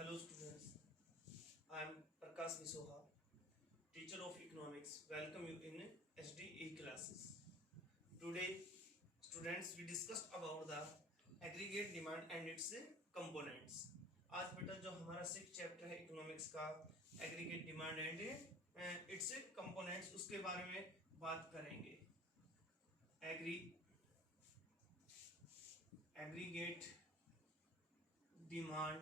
Hello students, I am Prakash Misoha, teacher of economics. Welcome you in SDE classes. Today students we discussed about the aggregate demand and its components. आज बेटा जो हमारा 6th chapter है economics का aggregate demand and it's components उसके बारे में बात करेंगे. Aggregate demand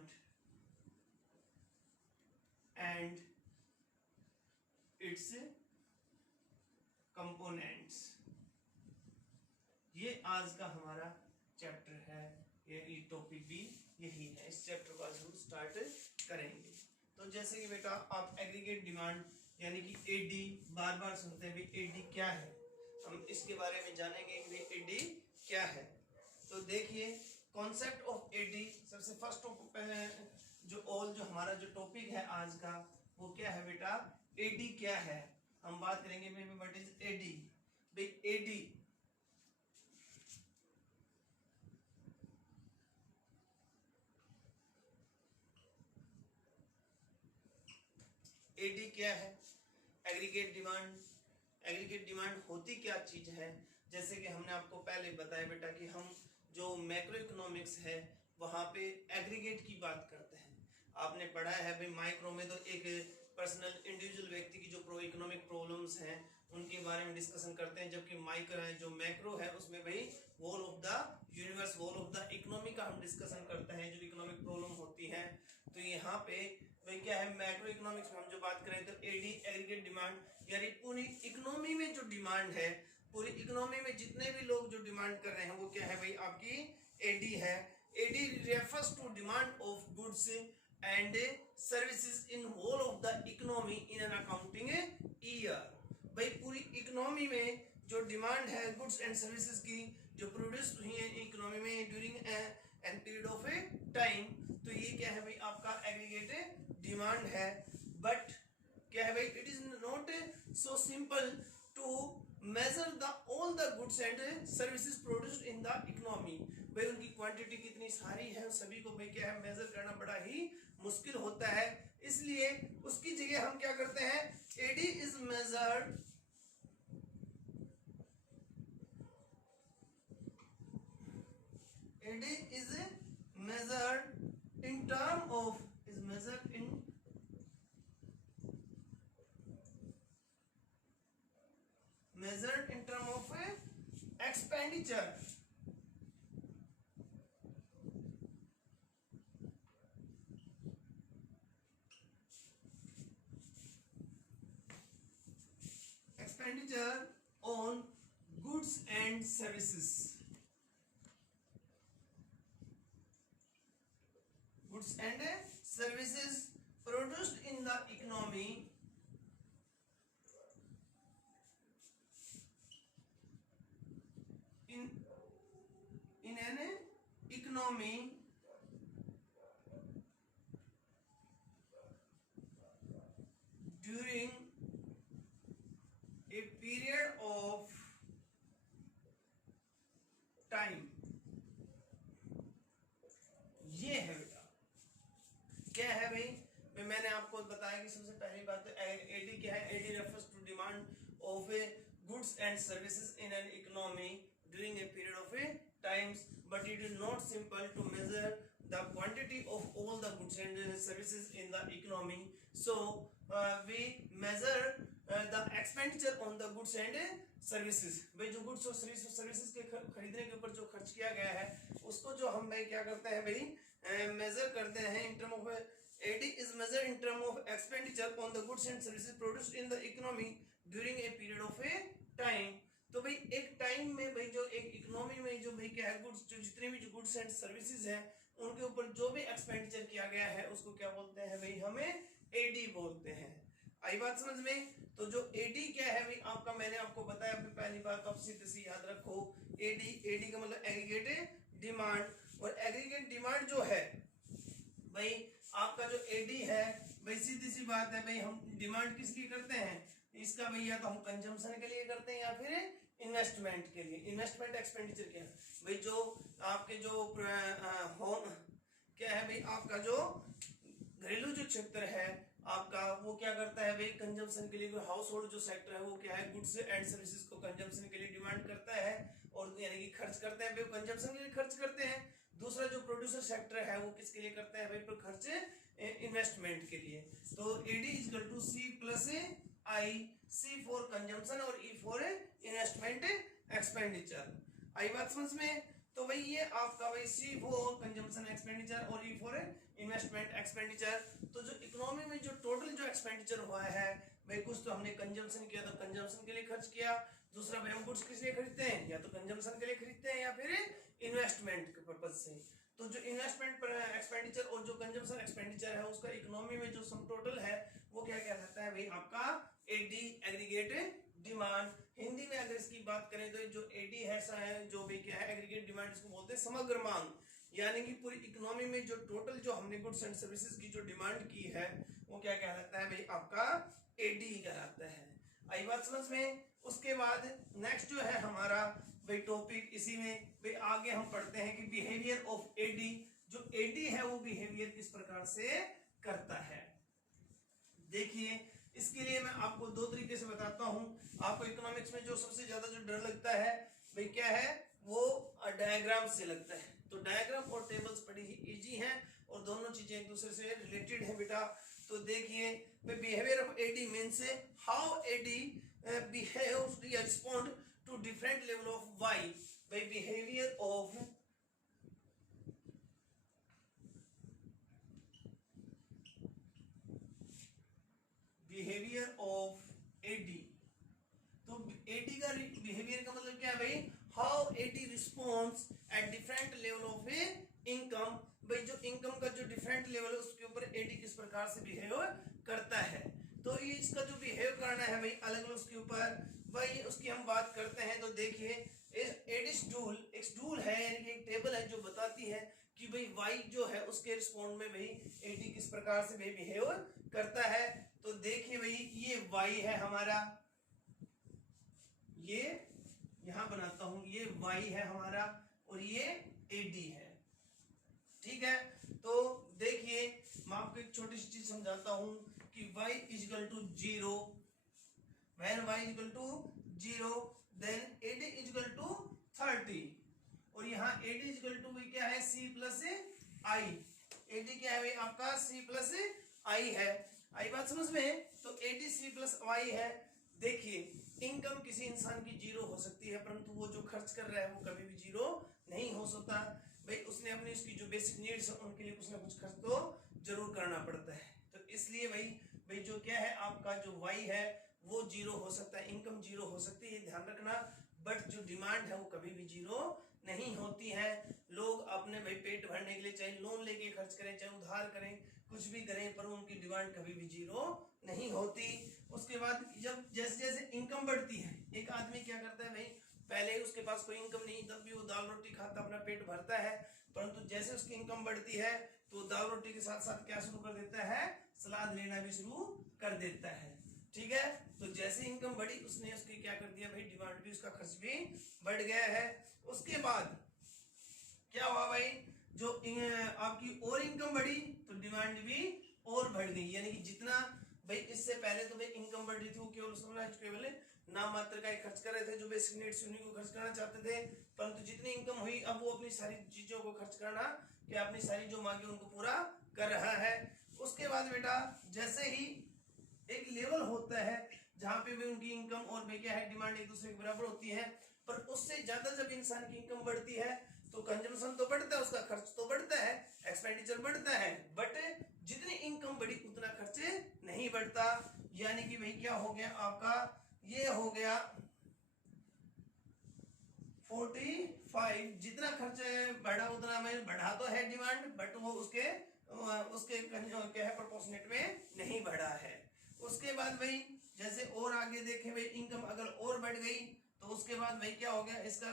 and it's components, ये आज का हमारा चैप्टर है. ये टॉपिक भी यही है. इस चैप्टर को आज हम स्टार्ट करेंगे. तो जैसे कि बेटा आप एग्रीगेट डिमांड यानी कि एडी बार बार सुनते हैं. भाई एडी क्या है, हम इसके बारे में जानेंगे कि भाई एडी क्या है. तो देखिए कॉन्सेप्ट ऑफ एडी, सबसे फर्स्ट ऑफ जो हमारा जो टॉपिक है आज का वो क्या है बेटा, एडी क्या है. हम बात करेंगे भाई व्हाट इज एडी. भाई एडी क्या है. एग्रीगेट डिमांड होती क्या चीज है. जैसे कि हमने आपको पहले बताया बेटा कि हम जो मैक्रो इकोनॉमिक्स है वहां पे एग्रीगेट की बात करते हैं. आपने पढ़ा है भाई माइक्रो में तो एक पर्सनल इंडिविजुअल व्यक्ति की जो इकोनॉमिक प्रॉब्लम्स हैं उनके बारे में डिस्कशन करते हैं, जबकि माइक्रो है जो मैक्रो है उसमें भाई whole of the universe, whole of the economy का हम डिस्कशन करते हैं जो इकोनॉमिक प्रॉब्लम होती है. तो यहाँ पे भाई क्या है, मैक्रो इकोनॉमिक्स में हम जो बात करें तो एडी एग्रीगेट डिमांड यानी पूरी इकोनॉमी में जो डिमांड है, पूरी इकोनॉमी में जितने भी लोग जो डिमांड कर रहे हैं वो क्या है भाई आपकी एडी है. AD refers to demand of goods and services in whole of the economy in an accounting year. भाई पूरी इकोनॉमी में जो डिमांड है गुड्स एंड सर्विसेज की जो प्रोड्यूस हुई है इकोनॉमी में during an period of a time, तो ये क्या है भाई आपका एग्रीगेट डिमांड है. बट क्या है भाई, it is not so simple to measure the all the goods and services produced in the economy. भाई उनकी क्वांटिटी कितनी सारी है सभी को भाई क्या है मेजर करना बड़ा ही मुश्किल होता है. इसलिए उसकी जगह हम क्या करते हैं, AD is measured in term of measured in term of expenditure. Expenditure on goods and services. Goods and services produced in the economy in an economy during a period of time. ये है बेटा क्या है भाई. मैंने आपको बताया कि सबसे पहली बात तो एडी क्या है. AD refers to demand of a goods and services in an economy during a period of a times, but it is not simple to measure the quantity of all the goods and services in the economy. So we measure the expenditure on the goods and services. भाई जो goods और services के खरीदने के ऊपर जो खर्च किया गया है उसको जो हम भाई क्या करते हैं भाई मेजर करते हैं in term of AD is measured in term of expenditure on the goods and services produced in the economy during a period of a time. तो भाई एक टाइम में भाई जो एक इकोनॉमी में जो भाई क्या है गुड्स जो जितने भी जो गुड्स एंड सर्विसेज हैं उनके ऊपर जो भी एक्सपेंडिचर किया गया है उसको क्या बोलते हैं भाई, हमें एडी बोलते हैं. आई बात समझ में. तो जो एडी क्या है भाई आपका, मैंने आपको बताया पहली बात आप सीधे से याद रखो. एडी का मतलब एग्रीगेट डिमांड. और एग्रीगेट डिमांड जो है भाई आपका जो एडी है भाई सीधी सी बात है भाई हम डिमांड किसकी करते हैं इसका भाई, या तो हम कंजम्पशन के लिए करते हैं या फिर इन्वेस्टमेंट के लिए. इन्वेस्टमेंट एक्सपेंडिचर क्या है भाई, जो आपके जो होम क्या है भाई आपका जो घरेलू जो क्षेत्र है आपका वो क्या करता है भाई, कंजम्पशन के लिए हाउस होल्ड जो सेक्टर है वो क्या है, गुड्स एंड सर्विसेज को कंजम्पशन के लिए डिमांड करता है और यानी कि खर्च करते हैं भाई, कंजम्पशन के लिए खर्च करते हैं। दूसरा जो प्रोड्यूसर सेक्टर है वो किसके लिए करता है भाई, पर खर्च इन्वेस्टमेंट के लिए। तो AD equal to C plus I, C for consumption और ई फॉर इन्वेस्टमेंट एक्सपेंडिचर। आई बात समझ में? तो भाई ये आपका भाई सी फॉर कंजम्पशन एक्सपेंडिचर और ई फॉर इन्वेस्टमेंट एक्सपेंडिचर। तो जो इकोनॉमी में जो टोटल जो एक्सपेंडिचर हुआ है भाई, कुछ तो हमने कंजम्पशन किया तो कंजम्पशन के लिए खर्च किया, दूसरा भाई हम गुड्स किस लिए खरीदते हैं, या तो कंजम्पशन के लिए खरीदते हैं या फिर इन्वेस्टमेंट के पर्पज से। तो जो इन्वेस्टमेंट पर एक्सपेंडिचर और जो कंजम्पशन एक्सपेंडिचर है उसका इकोनॉमी में जो सम टोटल है वो क्या कहलाता है भाई, आपका एडी, एग्रीगेट डिमांड। हिंदी में अगर इसकी बात करें तो जो एडी है जो भी क्या है, एग्रीगेट डिमांड, इसको बोलते हैं समग्र मांग। यानी कि पूरी इकोनॉमी में जो टोटल जो हमने गुड्स एंड सर्विसेज की जो डिमांड की है वो क्या कहलाता है भाई, आपका एडी कहलाता है। आई बात समझ में? उसके बाद नेक्स्ट जो है हमारा भाई टॉपिक, इसी में भाई आगे हम पढ़ते हैं कि बिहेवियर ऑफ एडी। जो एडी है वो बिहेवियर किस प्रकार से करता है। देखिए इसके लिए मैं आपको दो तरीके से बताता हूं। आपको इकोनॉमिक्स में जो सबसे ज्यादा जो डर लगता है भाई क्या है, वो डायग्राम से लगता है। तो डायग्राम और टेबल्स बड़ी ही इजी हैं और दोनों चीजें एक दूसरे से रिलेटेड हैं बेटा। तो देखिए behaviour of AD means how AD behaves या respond to different level of Y. By behaviour of AD. तो एडी का बिहेवियर का मतलब क्या है भाई, how AD responds at different level of income. भाई जो इनकम का जो डिफरेंट लेवल है उसके ऊपर एडी किस प्रकार से बिहेव करता है। तो ये इसका जो बिहेव करना है भाई अलग अलग उसके ऊपर भाई उसकी हम बात करते हैं। तो देखिए एडिस टूल, एक टूल है यानी कि एक टेबल है जो बताती है कि भाई वाई जो है उसके रिस्पॉन्ड में भाई एडी किस प्रकार से भाई बिहेव करता है। तो देखिए भाई ये वाई है हमारा, ये यहां बनाता हूं, ये वाई है हमारा और ये एडी है, ठीक है। तो देखिए मैं आपको एक छोटी सी चीज समझाता हूं कि y equal to 0, when y equal to 0 then AD equal to 30 और यहाँ AD इक्वल टू क्या है, c प्लस आई। AD क्या है भाई आपका c प्लस आई है। आई बात समझ में? तो AD c प्लस आई है। देखिए इनकम किसी इंसान की जीरो हो सकती है परंतु वो जो खर्च कर रहा है वो कभी भी जीरो नहीं हो सकता भाई। उसने अपनी उसकी जो बेसिक नीड्स है उनके लिए कुछ ना कुछ खर्च तो जरूर करना पड़ता है। तो इसलिए भाई जो क्या है आपका जो वाई है वो जीरो हो सकता है, इनकम जीरो हो सकती है, ध्यान रखना। बट जो डिमांड है वो कभी भी जीरो नहीं होती है। लोग अपने भाई पेट भरने के लिए चाहे लोन लेके खर्च करें चाहे उधार करें कुछ भी करें पर उनकी डिमांड कभी भी जीरो नहीं होती। उसके बाद जब जैसे जैसे इनकम बढ़ती है, एक आदमी क्या करता है भाई, पहले उसके पास कोई इनकम नहीं तब भी वो दाल रोटी खाता अपना पेट भरता है, परंतु जैसे उसकी इनकम बढ़ती है तो दाल रोटी के साथ साथ क्या शुरू कर देता है, सलाद लेना भी शुरू कर देता है, ठीक है। तो जैसे इनकम बढ़ी उसने उसकी क्या कर दिया भाई, डिमांड भी उसका खर्च भी बढ़ गया है। उसके बाद क्या हुआ भाई, जो आपकी और इनकम बढ़ी तो डिमांड भी और बढ़ गई। यानी कि जितना भाई इससे पहले तो भाई इनकम बढ़ रही थी वो केवल नाम मात्र का ही खर्च कर रहे थे, जो बेसिक नीड्स उन्हीं को खर्च करना चाहते थे, परंतु जितनी इनकम हुई अब वो अपनी सारी चीजों को खर्च करना क्या अपनी सारी जो मांगे उनको पूरा कर रहा है। उसके बाद बेटा जैसे ही एक लेवल होता है जहां पे भी उनकी इनकम और क्या है डिमांड एक दूसरे के बराबर होती है, पर उससे ज्यादा जब इंसान की इनकम बढ़ती है तो कंजम्पशन तो बढ़ता है, उसका खर्च तो बढ़ता है, एक्सपेंडिचर बढ़ता है, बट जितनी इनकम बढ़ी उतना खर्च नहीं बढ़ता। यानी कि भाई क्या हो गया आपका, ये हो गया 45, जितना खर्च बढ़ा उतना में बढ़ा तो है डिमांड बट वो उसके क्या है प्रोपोर्शनेट में नहीं बढ़ा है। उसके बाद भाई जैसे और आगे देखें भाई इनकम अगर और बढ़ गई तो उसके बाद भाई क्या हो गया, इसका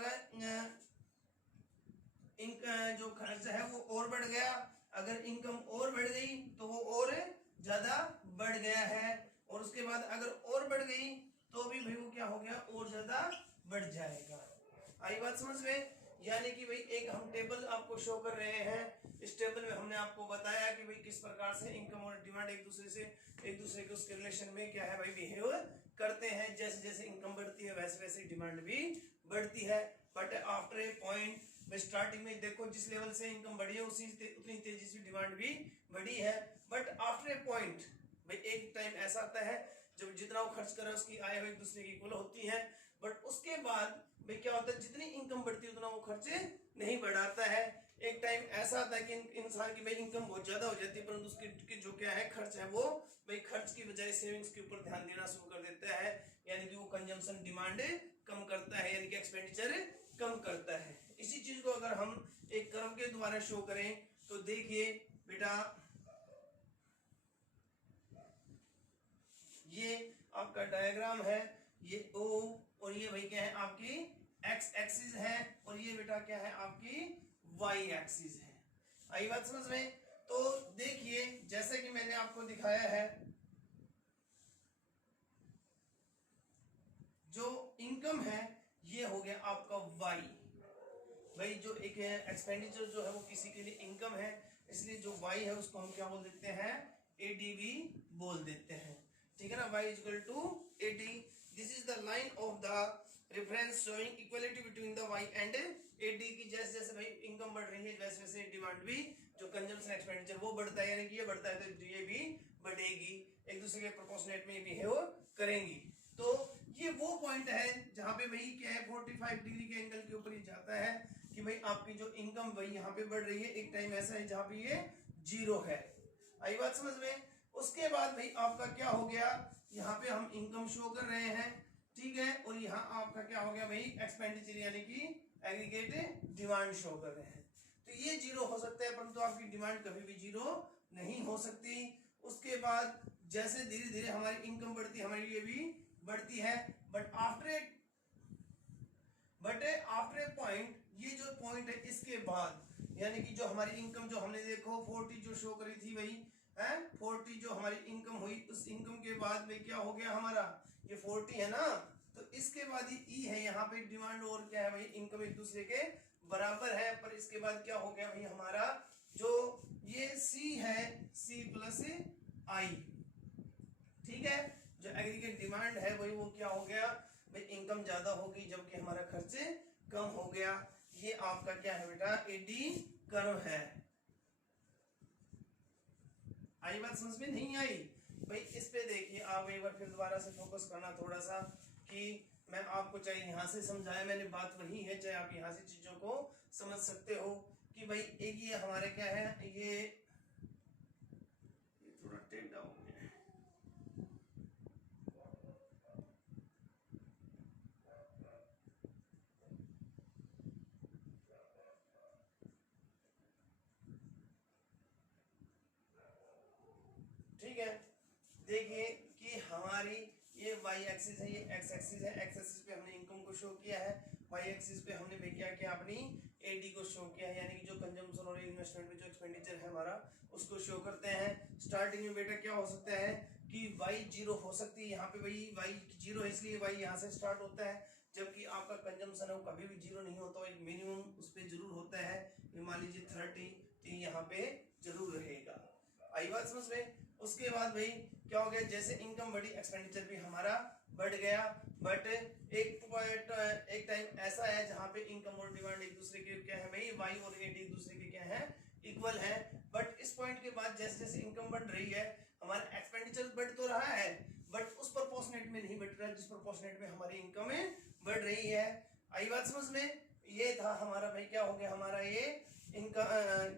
जो खर्च है वो और बढ़ गया। अगर इनकम और बढ़ गई तो वो और ज्यादा बढ़ गया है, और उसके बाद अगर और बढ़ गई तो भी भाई वो क्या हो गया और ज्यादा बढ़ जाएगा। आई बात समझ में? यानी कि भाई एक हम टेबल आपको शो कर रहे हैं, इस टेबल में हमने आपको बताया कि भाई किस प्रकार से इनकम और डिमांड एक दूसरे के उसके रिलेशन में क्या है भाई बिहेव करते हैं। जैसे जैसे इनकम बढ़ती है वैसे वैसे डिमांड भी बढ़ती है। But after a point, starting में देखो जिस लेवल से इनकम बढ़ी है उतनी तेजी से डिमांड भी बढ़ी है। बट आफ्टर ए पॉइंट भाई एक टाइम ऐसा आता है जब जितना वो खर्च कर रहा है उसकी आय एक दूसरे की इक्वल होती है। बट उसके बाद भाई क्या होता है, जितनी इनकम बढ़ती है उतना वो खर्च नहीं बढ़ाता है। एक टाइम ऐसा आता है कि इंसान की भाई इनकम बहुत ज्यादा हो जाती है परंतु उसकी जो क्या है खर्च है वो भाई खर्च की बजाय सेविंग्स के ऊपर ध्यान देना शुरू कर देता है, यानी कि वो कंजम्पशन डिमांड कम करता है, यानी कि एक्सपेंडिचर कम करता है। इसी चीज को अगर हम एक कर्व के द्वारा शो करें तो देखिए बेटा, ये आपका डायग्राम है, ये O और ये भाई क्या है आपकी एक्स एक्सिस है और ये बेटा क्या है आपकी वाई एक्सिस है। आई बात समझ में? तो देखिए जैसे कि मैंने आपको दिखाया है, जो इनकम है ये हो गया आपका वाई। भाई जो एक एक्सपेंडिचर जो है वो किसी के लिए इनकम है, इसलिए जो वाई है उसको हम क्या बोल देते हैं, एडीवी बोल देते हैं। ठीक है ना, y equal to 80। This is the line of the reference showing equality between the y and 80 की जैसे जैसे भाई इनकम बढ़ रही है वैसे वैसे डिमांड भी, जो कंजम्पशन एक्सपेंडिचर वो बढ़ता है, यानी कि ये बढ़ता है तो ये भी बढ़ेगी, एक दूसरे के प्रोपोर्शनेट में बिहेव करेंगी। तो ये वो पॉइंट है जहां पे भाई क्या है 45 डिग्री के एंगल के ऊपर ही जाता है कि भाई आपकी जो इनकम भाई यहाँ पे बढ़ रही है, एक टाइम ऐसा है जहां पे ये जीरो है। आई बात समझ में? उसके बाद भाई आपका क्या हो गया, यहाँ पे हम इनकम शो कर रहे हैं, ठीक है, और यहाँ आपका क्या हो गया भाई एक्सपेंडिचर यानी कि एग्रीगेट डिमांड शो कर रहे हैं। तो ये जीरो हो सकता है परंतु आपकी डिमांड कभी भी जीरो नहीं हो सकती। उसके बाद जैसे धीरे धीरे हमारी इनकम बढ़ती है हमारी ये भी बढ़ती है। बट आफ्टर ए पॉइंट, ये जो पॉइंट है इसके बाद यानी कि जो हमारी इनकम जो हमने देखो 40 जो शो करी थी वही है 40 जो हमारी इनकम हुई, उस इनकम के बाद में क्या हो गया हमारा ये 40 है ना, तो इसके बाद ये ई है, यहाँ पे डिमांड और क्या है भाई इनकम एक दूसरे के बराबर है। पर इसके बाद क्या हो गया भाई हमारा जो ये सी है सी प्लस आई, ठीक है, जो एग्रीगेट डिमांड है वही वो क्या हो गया भाई इनकम ज्यादा होगी जबकि हमारा खर्च कम हो गया। ये आपका क्या है बेटा एडी कर्व है। आई बात समझ में? नहीं आई भाई? इस पे देखिए आप एक बार फिर दोबारा से फोकस करना थोड़ा सा, कि मैं आपको चाहे यहाँ से समझाया मैंने बात वही है, चाहे आप यहाँ से चीजों को समझ सकते हो कि भाई एक ये हमारे क्या है, ये थोड़ा टेढ़ा हो गया है, ठीक है। देखिए कि हमारी ये y एक्सिस है, ये x एक्सिस है, x एक्सिस पे हमने इनकम को शो किया है, y एक्सिस पे हमने भी क्या किया अपनी एडी को शो किया है, यानी कि जो कंजम्पशन और इन्वेस्टमेंट में जो एक्सपेंडिचर है हमारा उसको शो करते हैं। स्टार्टिंग में बेटा क्या हो सकता है कि y जीरो हो सकती है, यहाँ पे भाई y जीरो है इसलिए y यहाँ से स्टार्ट होता है, जबकि आपका कंजम्पशन है वो कभी भी जीरो नहीं होता, एक मिनिमम उस पर जरूर होता है, मान लीजिए 30, तो यहाँ पे जरूर रहेगा। आई बात समझ में? उसके बाद भाई क्या हो गया, जैसे इनकम बढ़ी एक्सपेंडिचर भी हमारा बढ़ गया। बट एक टाइम ऐसा है जहां पे इनकम और डिमांड एक दूसरे के क्या है भाई वाई और एडी एक दूसरे के क्या है इक्वल है। बट इस पॉइंट के बाद जैसे जैसे इनकम बढ़ रही है हमारा एक्सपेंडिचर बढ़ तो रहा है बट उस प्रोपोर्शनेट में नहीं बढ़ रहा है जिस प्रोपोर्शनेट में हमारी इनकम बढ़ रही है। आई बात समझ में? ये था हमारा भाई क्या हो गया हमारा ये इनका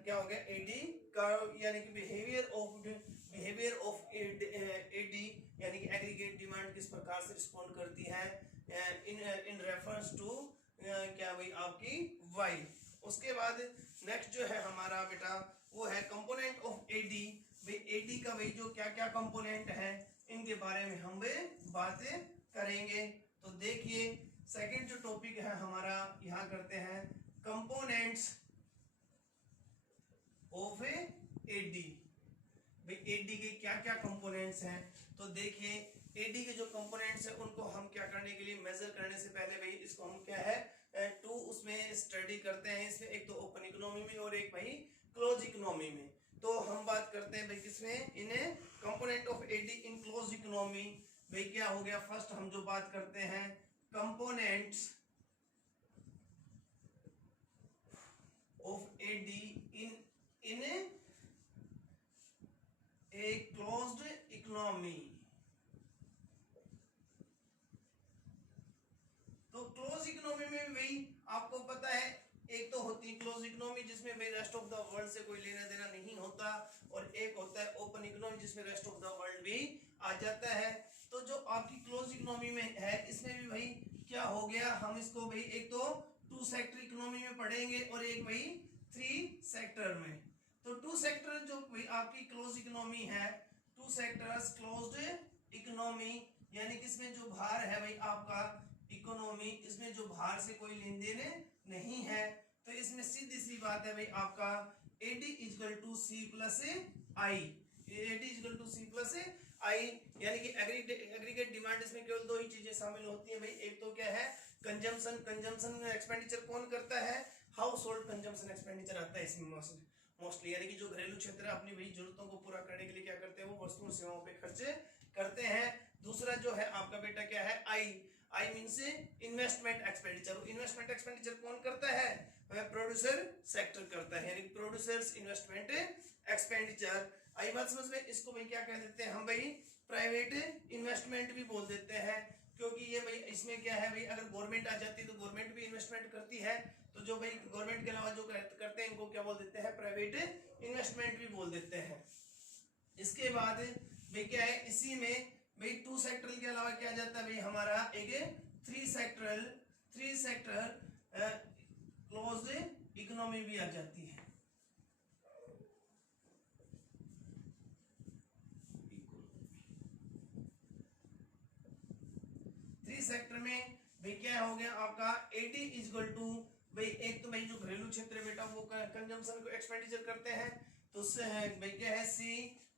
क्या हो गया एडी का, यानी कि बिहेवियर ऑफ एडी यानी कि एग्रीगेट डिमांड किस प्रकार से रिस्पॉन्ड करती है इन रेफरेंस टू क्या भाई आपकी वाई। उसके बाद नेक्स्ट जो है हमारा बेटा वो है कंपोनेंट ऑफ एडी। भाई एडी का भाई जो क्या क्या कंपोनेंट है इनके बारे में हम बात करेंगे। तो देखिए सेकंड जो टॉपिक है हमारा यहाँ करते हैं कंपोनेंट्स ऑफ एडी। भाई एडी के क्या क्या कंपोनेंट्स हैं, तो देखिए एडी के जो कंपोनेंट्स हैं उनको हम क्या करने के लिए मेजर करने से पहले भाई इसको हम क्या है टू उसमें स्टडी करते हैं। इसमें एक तो ओपन इकोनॉमी में और एक भाई क्लोज इकोनॉमी में। तो हम बात करते हैं भाई किसमें, in component of AD in close economy. भाई क्या हो गया, फर्स्ट हम जो बात करते हैं components of AD in a closed economy. तो क्लोज इकोनॉमी में भाई आपको पता है एक तो होती है क्लोज इकोनॉमी जिसमें भाई रेस्ट ऑफ द वर्ल्ड से कोई लेना देना नहीं होता, और एक होता है ओपन इकोनॉमी जिसमें रेस्ट ऑफ द वर्ल्ड भी आ जाता है। तो जो आपकी क्लोज इकोनॉमी में है इसमें भी भाई क्या हो गया, हम इसको भाई एक तो टू सेक्टर इकोनॉमी में पढ़ेंगे और एक भाई थ्री सेक्टर में। तो टू सेक्टर जो भाई आपकी क्लोज इकोनॉमी है, टू सेक्टर्स क्लोज्ड इकोनॉमी, यानी कि इसमें जो बाहर है भाई आपका इकोनॉमी, इसमें जो बाहर से कोई लेन देन नहीं है। तो इसमें सीधी सी बात है भाई आपका AD equal to C plus I, AD equal to C plus I, यानी कि एग्रीगेट डिमांड। इसमें केवल दो ही चीजें शामिल होती है भाई, एक तो क्या है कंजम्पशन, कंजम्पशन एक्सपेंडिचर कौन करता है, हाउस होल्ड कंजम्पशन एक्सपेंडिचर आता है इसमें मोस्टली, यानी कि जो घरेलू क्षेत्र है अपनी भाई जरूरतों को पूरा करने के लिए क्या करते हैं वो वस्तुओं सेवाओं पे खर्च करते हैं। दूसरा जो है आपका बेटा क्या है I means investment expenditure. Investment expenditure कौन करता है, प्रोड्यूसर सेक्टर करता है, यानी प्रोड्यूसर्स इन्वेस्टमेंट एक्सपेंडिचर। आई बात समझ में, इसको भाई क्या कह देते हैं हम भाई प्राइवेट इन्वेस्टमेंट भी बोल देते हैं, क्योंकि ये भाई इसमें क्या है भाई अगर गवर्नमेंट आ जाती है तो गवर्नमेंट भी इन्वेस्टमेंट करती है, तो जो भाई गवर्नमेंट के अलावा जो करते हैं इनको क्या बोल देते हैं प्राइवेट इन्वेस्टमेंट भी बोल देते हैं। इसके बाद भाई क्या है इसी में भाई टू सेक्टरल के अलावा क्या जाता है भाई हमारा एक थ्री सेक्टर क्लोज्ड इकोनॉमी भी आ जाती है। थ्री सेक्टर में भाई क्या हो गया आपका AD इक्वल टू भाई एक तो भाई जो घरेलू क्षेत्र है बेटा वो कंजम्पशन को एक्सपेंडिचर करते हैं, तो उससे है भाई क्या है C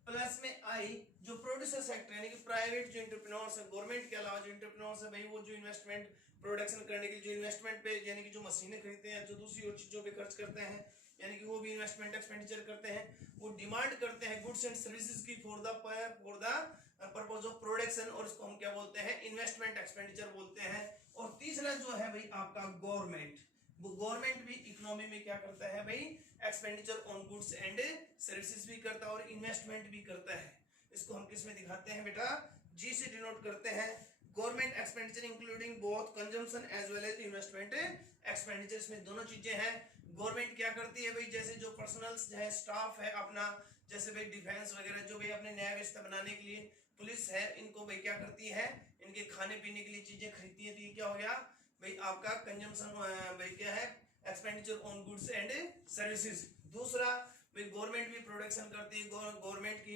प्लस में आई जो प्रोड्यूसर सेक्टर यानी कि प्राइवेट जो एंटरप्रेन्योर्स है, गवर्नमेंट के अलावा जो एंटरप्रेन्योर्स है भाई वो जो इन्वेस्टमेंट प्रोडक्शन करने के लिए जो इन्वेस्टमेंट पे यानी कि जो मशीनें खरीदते हैं, जो दूसरी और चीजों पे खर्च करते हैं, यानी कि वो भी इन्वेस्टमेंट एक्सपेंडिचर करते हैं। वो डिमांड करते हैं गुड्स एंड सर्विसेज की for the purpose of production, और इसको हम क्या बोलते हैं इन्वेस्टमेंट एक्सपेंडिचर बोलते हैं। और तीसरा जो है भाई आपका गवर्नमेंट, वो गवर्नमेंट भी इकोनॉमी में क्या करता है भाई expenditure on goods and services भी करता है और इन्वेस्टमेंट भी करता है। इसको हम किस में दिखाते हैं बेटा, G से डिनोट करते हैं। Government expenditure including both consumption as well as investment expenditure, इसमें दोनों चीजें हैं। गवर्नमेंट क्या करती है भाई जैसे जो पर्सनल है स्टाफ है अपना, जैसे भाई डिफेंस वगैरह जो भाई अपने न्याय व्यवस्था बनाने के लिए पुलिस है, इनको भाई क्या करती है इनके खाने पीने के लिए चीजें खरीदती है। तो ये क्या हो गया भाई आपका कंजम्पशन भाई क्या है expenditure on goods and services. दूसरा भाई गवर्नमेंट भी प्रोडक्शन करती है, गवर्नमेंट की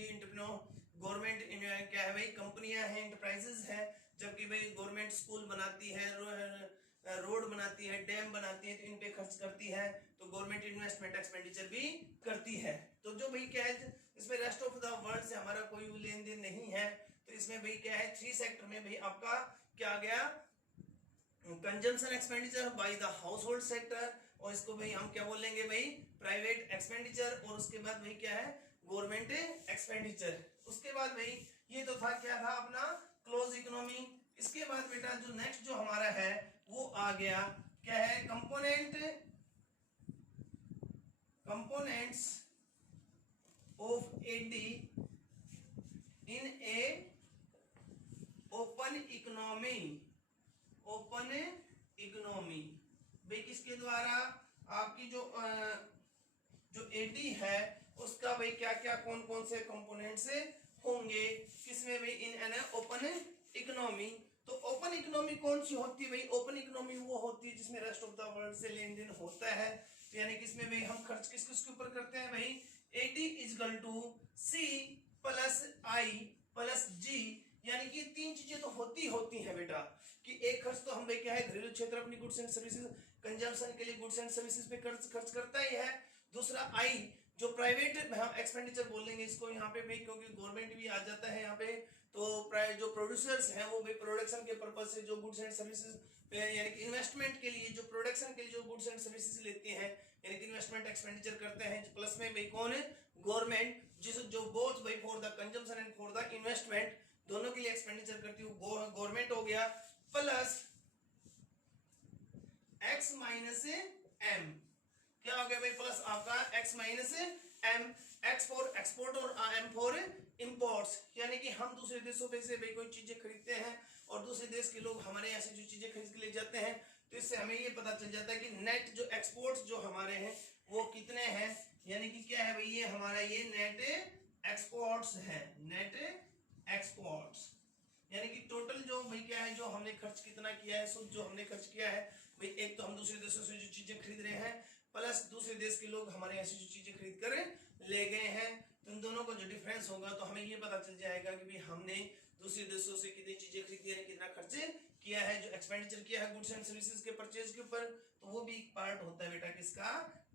गवर्नमेंट क्या है भाई कंपनियां हैं, एंटरप्राइजेस हैं, जबकि भाई गवर्नमेंट स्कूल बनाती है, रोड बनाती है, डैम बनाती है, तो इन पे खर्च करती है। तो गवर्नमेंट इन्वेस्टमेंट एक्सपेंडिचर भी करती है। तो जो भाई क्या है इसमें रेस्ट ऑफ द वर्ल्ड से हमारा कोई लेन देन नहीं है, तो इसमें भाई क्या है थ्री सेक्टर में भाई आपका क्या आ गया consumption expenditure by the house hold sector, और इसको भाई हम क्या बोलेंगे भाई प्राइवेट एक्सपेंडिचर, और उसके बाद भाई क्या है गवर्नमेंट एक्सपेंडिचर। उसके बाद भाई ये तो था क्या था अपना क्लोज इकोनॉमी। इसके बाद बेटा जो नेक्स्ट जो हमारा है वो आ गया क्या है components of AD in a open economy. Open economy भाई किसके द्वारा आपकी जो एडी है उसका भाई क्या क्या कौन कौन से कंपोनेंट्स होंगे किसमें भाई इन एन ओपन इकोनॉमी। तो ओपन इकोनॉमी कौन सी होती है भाई, ओपन इकोनॉमी वो होती है जिसमें रेस्ट ऑफ द वर्ल्ड से लेन देन होता है। तो यानी कि इसमें भाई हम खर्च किस किस के ऊपर करते हैं भाई AD equal to C plus I plus G, यानी कि तीन चीजें तो होती है बेटा कि एक खर्च तो हम भाई क्या है घरेलू क्षेत्र अपनी गुड्स एंड सर्विसेज कंजम्पशन के लिए गुड्स एंड सर्विसेज पे खर्च करता ही है। दूसरा आई जो प्राइवेट हम एक्सपेंडिचर बोलेंगे इसको यहाँ पे भाई क्योंकि गवर्नमेंट भी आ जाता है यहाँ पे, तो जो प्रोड्यूसर्स हैं वो भी प्रोडक्शन के पर्पज से जो गुड्स एंड सर्विसेज यानी कि इन्वेस्टमेंट के लिए जो प्रोडक्शन के लिए जो गुड्स एंड सर्विसेज लेते हैं यानी कि इन्वेस्टमेंट एक्सपेंडिचर करते हैं, प्लस में भाई कौन है, गवर्नमेंट, जिस जो बोथ भाई for the consumption and for the investment दोनों के लिए एक्सपेंडिचर करती है गवर्नमेंट हो गया, प्लस x माइनस m, क्या हो गया भाई, प्लस आपका x minus m, x for export और m फॉर इंपोर्ट्स, यानी कि हम दूसरे देशों पे से भाई कोई चीजें खरीदते हैं और दूसरे देश के लोग हमारे यहाँ से जो चीजें खरीद के ले जाते हैं, तो इससे हमें ये पता चल जाता है कि नेट जो एक्सपोर्ट्स जो हमारे हैं वो कितने हैं, यानी कि क्या है भाई, ये हमारा ये नेट एक्सपोर्ट्स है, नेट एक्सपोर्ट्स, यानी कि टोटल जो भाई क्या है, जो हमने खर्च कितना किया है, शुद्ध जो हमने खर्च किया है भाई, एक तो हम दूसरे देशों से जो चीजें खरीद रहे हैं, प्लस दूसरे देश के लोग हमारे यहाँ से जो चीजें खरीद कर ले गए हैं, तो इन दोनों का जो डिफरेंस होगा तो हमें ये पता चल जाएगा कि भाई हमने दूसरे देशों से कितनी चीजें खरीदी है, कितना खर्च किया है, जो एक्सपेंडिचर किया है गुड्स एंड सर्विसेज के परचेज के ऊपर, तो वो भी एक पार्ट होता है बेटा किसका,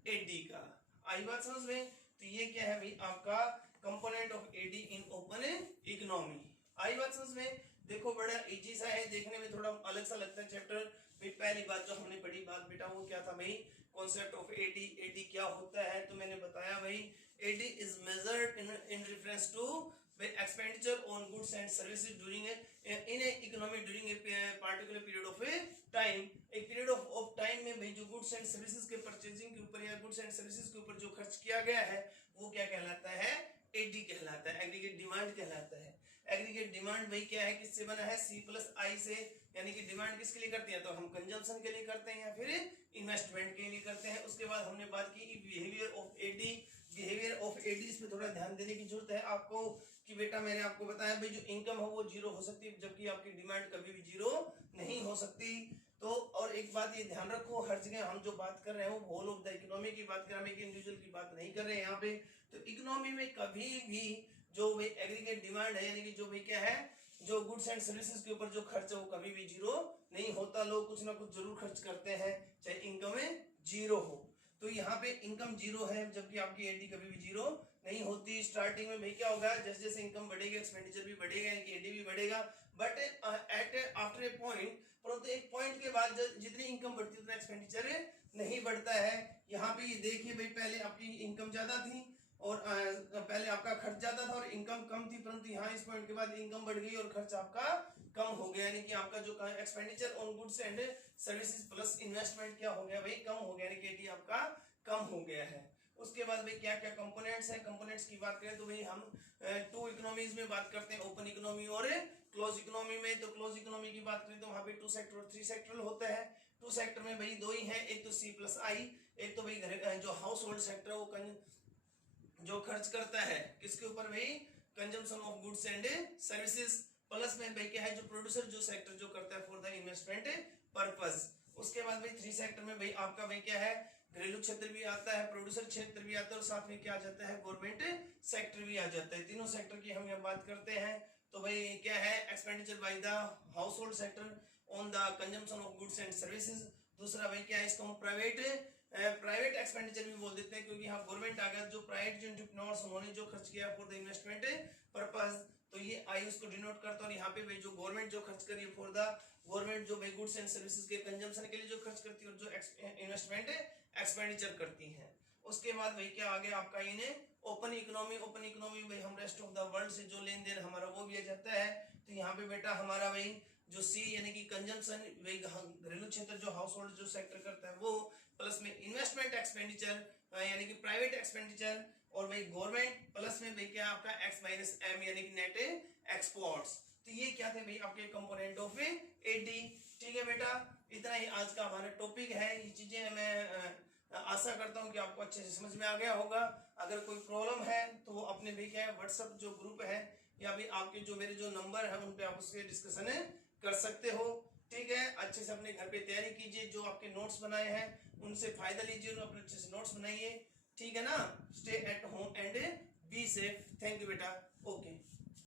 एडी का। आई बात समझ में? तो ये क्या है भाई आपका component of AD in open economy. आई बात समझ में? देखो बड़ा इजी सा है, देखने में थोड़ा अलग सा लगता है चैप्टर। भाई पहली बात जो हमने पढ़ी बात बेटा वो क्या था भाई, कॉन्सेप्ट ऑफ एडी। एडी क्या होता है, तो मैंने बताया भाई AD is measured in reference to expenditure on goods and services during in a economy during a particular period of a time. एक पीरियड ऑफ टाइम में भाई जो गुड्स एंड सर्विसेज के परचेजिंग के ऊपर या गुड्स एंड सर्विसेज के ऊपर जो खर्च किया गया है वो क्या कहलाता है, एडी कहलाता है, एग्रीगेट डिमांड कहलाता है। एग्रीगेट डिमांड भाई क्या है, किससे बना है, सी प्लस आई से, यानी कि डिमांड किसके लिए करते हैं, तो हम कंजम्पशन के लिए करते हैं या फिर इन्वेस्टमेंट के लिए करते हैं। उसके बाद हमने बात की behaviour of AD. Behaviour of AD इस पे थोड़ा ध्यान देने की जरूरत है आपको कि बेटा मैंने आपको बताया भाई जो इनकम है वो जीरो हो सकती है, जबकि आपकी डिमांड कभी भी जीरो नहीं हो सकती। तो और एक बात ये ध्यान रखो, हर जगह हम जो बात कर रहे हैं वो होल ऑफ द इकोनॉमी की बात कर रहे हैं, एक इंडिविजुअल की बात नहीं कर रहे हैं यहाँ पे। तो इकोनॉमी में कभी भी जो भाई एग्रीगेट डिमांड है, यानी कि जो भाई क्या है, जो गुड्स एंड सर्विसेज के ऊपर जो खर्च है वो कभी भी जीरो नहीं होता। लोग कुछ ना कुछ जरूर खर्च करते हैं चाहे इनकम जीरो हो। तो यहाँ पे इनकम जीरो है जबकि आपकी एडी कभी भी जीरो नहीं होती। स्टार्टिंग में भाई क्या होगा, जैसे जैसे इनकम बढ़ेगी एक्सपेंडिचर भी बढ़ेगा, यानी कि एडी भी बढ़ेगा, but at after a point, परंतु एक पॉइंट के बाद जितनी इनकम बढ़ती है उतना एक्सपेंडिचर नहीं बढ़ता है। यहाँ पे ये देखिए भाई पहले आपकी इनकम ज्यादा थी और पहले आपका खर्च ज्यादा था और इनकम कम थी, परंतु यहाँ इस पॉइंट के बाद इनकम बढ़ गई और खर्च आपका कम हो गया, यानी कि आपका जो expenditure on goods and services plus investment क्या हो गया भाई, कम हो गया, यानी कि एडी आपका कम हो गया है। उसके बाद भाई क्या क्या कंपोनेंट्स हैं, कंपोनेंट्स की बात करें तो भाई हम टू इकोनॉमीज में बात करते हैं, ओपन इकोनॉमी और क्लोज इकोनॉमी में। तो क्लोज इकोनॉमी की बात करें तो वहां पे टू सेक्टर और थ्री सेक्टर होता है। टू सेक्टर में भाई दो ही है, एक तो सी प्लस आई, एक तो भाई जो हाउस होल्ड सेक्टर है वो जो खर्च करता है किसके ऊपर भाई, consumption of goods and services, plus में भाई क्या है जो प्रोड्यूसर जो सेक्टर जो करता है फॉर द इन्वेस्टमेंट पर्पस। उसके बाद भाई थ्री सेक्टर में भाई आपका भाई क्या है, घरेलू क्षेत्र भी आता है, प्रोड्यूसर क्षेत्र भी आता है और साथ में क्या आ जाता है, गवर्नमेंट सेक्टर भी आ जाता है। तीनों सेक्टर की हम यहाँ बात करते हैं। तो भाई क्या है, expenditure by the house hold sector on the consumption of goods and services. दूसरा भाई क्या है, इसको हम प्राइवेट एक्सपेंडिचर भी बोल देते हैं, क्योंकि यहाँ गवर्नमेंट आ गया, जो प्राइवेट जो एंटरप्रेन्योर्स उन्होंने जो खर्च किया फॉर द इन्वेस्टमेंट पर्पस, तो ये आई उसको डिनोट करता है। और यहाँ पे भाई जो गवर्नमेंट जो खर्च करी फॉर द गवर्नमेंट जो भाई गुड्स एंड सर्विसेज के कंजम्पशन के लिए जो खर्च करती है और जो इन्वेस्टमेंट एक्सपेंडिचर करती है। उसके बाद भाई क्या आ गया आपका इन्हें ओपन इकोनॉमी। ओपन इकोनॉमी भाई हम रेस्ट ऑफ द वर्ल्ड से जो लेन देन हमारा वो भी आ जाता है। तो यहाँ पे बेटा हमारा भाई जो सी यानी कि कंजम्पशन, वही घरेलू क्षेत्र जो हाउस होल्ड जो सेक्टर करता है वो, प्लस में इन्वेस्टमेंट एक्सपेंडिचर यानी कि प्राइवेट एक्सपेंडिचर, और भाई गवर्नमेंट, प्लस में भाई क्या आपका एक्स माइनस एम यानी कि नेट एक्सपोर्ट्स। तो ये क्या थे भाई आपके कंपोनेंट ऑफ एडी। ठीक है बेटा, इतना ही आज का हमारा टॉपिक है। ये चीजें मैं आशा करता हूँ कि आपको अच्छे से समझ में आ गया होगा। अगर कोई प्रॉब्लम है तो वो अपने भी क्या है व्हाट्सएप जो ग्रुप है या भी आपके जो मेरे जो नंबर है उन पे आप उसके डिस्कशन कर सकते हो। ठीक है, अच्छे से अपने घर पे तैयारी कीजिए, जो आपके नोट्स बनाए हैं उनसे फायदा लीजिए, अपने अच्छे से नोट्स बनाइए। ठीक है ना, stay at home and be safe. Thank you बेटा, ओके।